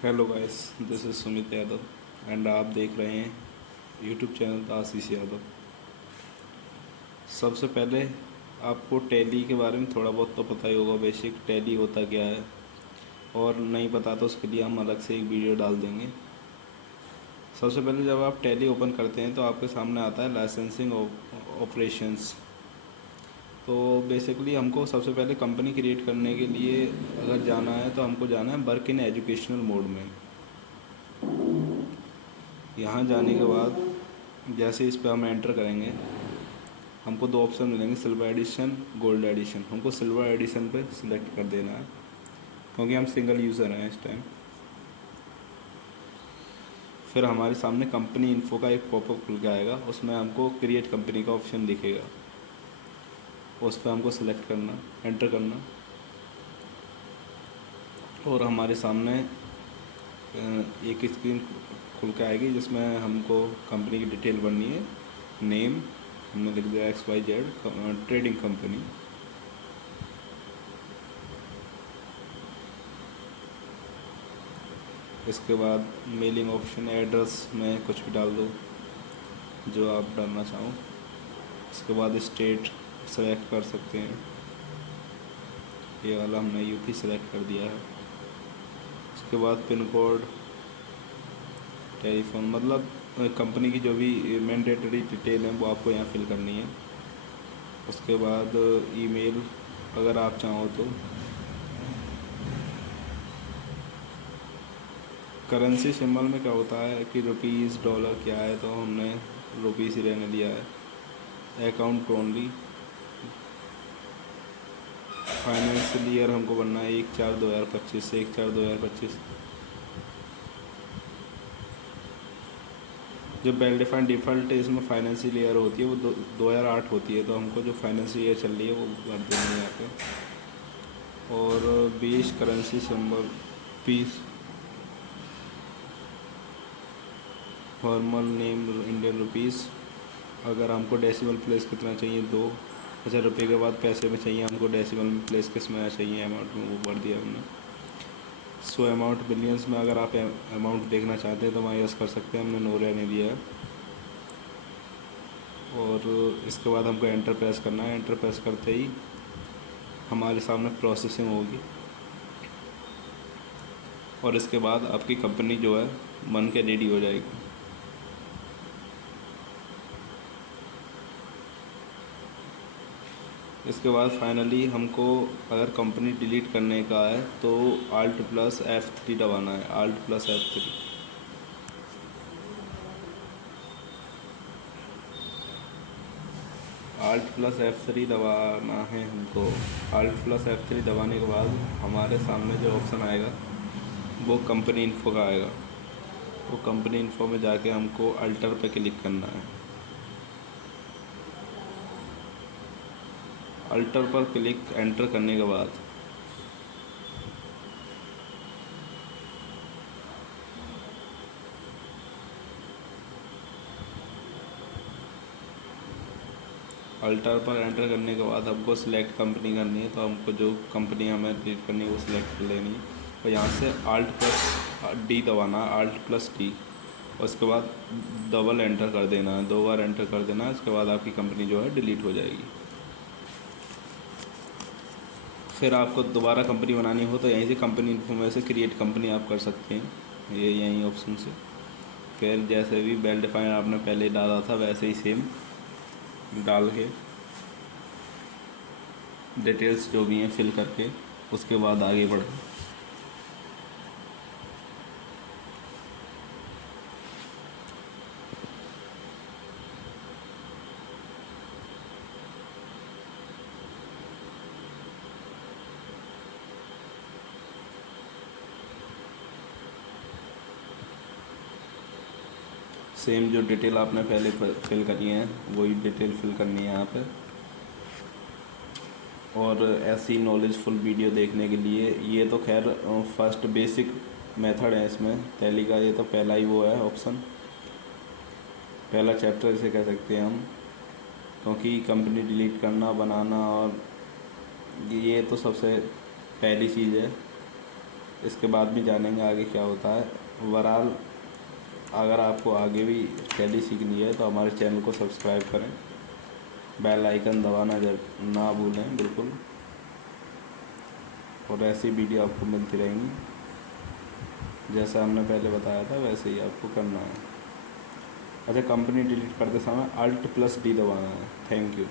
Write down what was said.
Hello guys, this is Sumit Yadav and आप देख रहे हैं यूट्यूब चैनल द आशीष यादव। सबसे पहले आपको टैली के बारे में थोड़ा बहुत तो पता ही होगा, बेसिक टैली होता क्या है। और नहीं पता तो उसके लिए हम अलग से एक वीडियो डाल देंगे। सबसे पहले जब आप टैली ओपन करते हैं तो आपके सामने आता है लाइसेंसिंग ऑपरेशंस। तो बेसिकली हमको सबसे पहले कंपनी क्रिएट करने के लिए अगर जाना है तो हमको जाना है वर्क इन एजुकेशनल मोड में। यहाँ जाने के बाद जैसे इस पर हम एंटर करेंगे, हमको दो ऑप्शन मिलेंगे, सिल्वर एडिशन, गोल्ड एडिशन। हमको सिल्वर एडिशन पे सिलेक्ट कर देना है क्योंकि हम सिंगल यूज़र हैं इस टाइम। फिर हमारे सामने कंपनी इन्फो का एक पॉपअप खुल के आएगा, उसमें हमको क्रिएट कंपनी का ऑप्शन दिखेगा। उस पर हमको सिलेक्ट करना, एंटर करना, और हमारे सामने एक स्क्रीन खुल के आएगी जिसमें हमको कंपनी की डिटेल भरनी है। नेम हमने लिख दिया XYZ ट्रेडिंग कंपनी। इसके बाद मेलिंग ऑप्शन, एड्रेस में कुछ भी डाल दो जो आप डालना चाहो। इसके बाद स्टेट सेलेक्ट कर सकते हैं, ये वाला हमने यूपी सेलेक्ट कर दिया है। उसके बाद पिन कोड, टेलीफोन, मतलब कंपनी की जो भी मैंडेटरी डिटेल है वो आपको यहाँ फिल करनी है। उसके बाद ईमेल अगर आप चाहो तो। करेंसी सिंबल में क्या होता है कि रुपीज़, डॉलर क्या है, तो हमने रुपीज़ ही रहने दिया है। Account only. फाइनेंशियल ईयर हमको बनना है 1/4/2025 से 1/4/2025। जो वेल डिफाइंड डिफ़ॉल्ट इसमें फाइनेंशियल ईयर होती है वो 2008 होती है, तो हमको जो फाइनेंशियल ईयर चल रही है वो भर देंगे यहाँ पे। और 20 currency symbol, piece, formal name Indian rupees. अगर हमको डेसिमल प्लेस कितना चाहिए, 2,000 रुपये के बाद पैसे में चाहिए हमको डेसिमल में प्लेस किस में चाहिए, अमाउंट में, वो भर दिया हमने। सो अमाउंट बिलियंस में अगर आप अमाउंट देखना चाहते हैं तो वहाँ यस कर सकते हैं, हमने नो रहने दिया है। और इसके बाद हमको एंटर प्रेस करना है। एंटर प्रेस करते ही हमारे सामने प्रोसेसिंग होगी और इसके बाद आपकी कंपनी जो है बन के रेडी हो जाएगी। इसके बाद फाइनली हमको अगर कंपनी डिलीट करने का है तो Alt+F3 दबाना है। Alt+F3। Alt+F3 दबाना है हमको। Alt+F3 दबाने के बाद हमारे सामने जो ऑप्शन आएगा वो कंपनी इन्फो का आएगा। वो कंपनी इन्फो में जाके हमको अल्टर पे क्लिक करना है। अल्टर पर क्लिक एंटर करने के बाद अल्टर पर एंटर करने के बाद हमको सिलेक्ट कंपनी करनी है, तो हमको जो कंपनी हमें डिलीट करनी है वो सिलेक्ट कर लेनी है। और यहाँ से Alt+D दबाना है, Alt+D। और उसके बाद डबल एंटर कर देना है, 2 बार एंटर कर देना है। उसके बाद आपकी कंपनी जो है डिलीट हो जाएगी। फिर आपको दोबारा कंपनी बनानी हो तो यहीं से कंपनी इन्फो में से क्रिएट कंपनी आप कर सकते हैं, ये यहीं ऑप्शन से। फिर जैसे भी वेल डिफाइन आपने पहले डाला था वैसे ही सेम डाल के डिटेल्स जो भी हैं फिल करके उसके बाद आगे बढ़ो। सेम जो डिटेल आपने पहले फिल करी है वही डिटेल फिल करनी है यहाँ पे। और ऐसी नॉलेजफुल वीडियो देखने के लिए, ये तो खैर फर्स्ट बेसिक मेथड है इसमें टैली का, ये तो पहला ही वो है ऑप्शन, पहला चैप्टर इसे कह सकते हैं हम। क्योंकि कंपनी डिलीट करना, बनाना, और ये तो सबसे पहली चीज़ है। इसके बाद भी जानेंगे आगे क्या होता है। ओवरऑल अगर आपको आगे भी टैली सीखनी है तो हमारे चैनल को सब्सक्राइब करें, बेल आइकन दबाना ना भूलें बिल्कुल, और ऐसी वीडियो आपको मिलती रहेंगी। जैसा हमने पहले बताया था वैसे ही आपको करना है। अच्छा, कंपनी डिलीट करते समय Alt+D दबाना है। Thank you.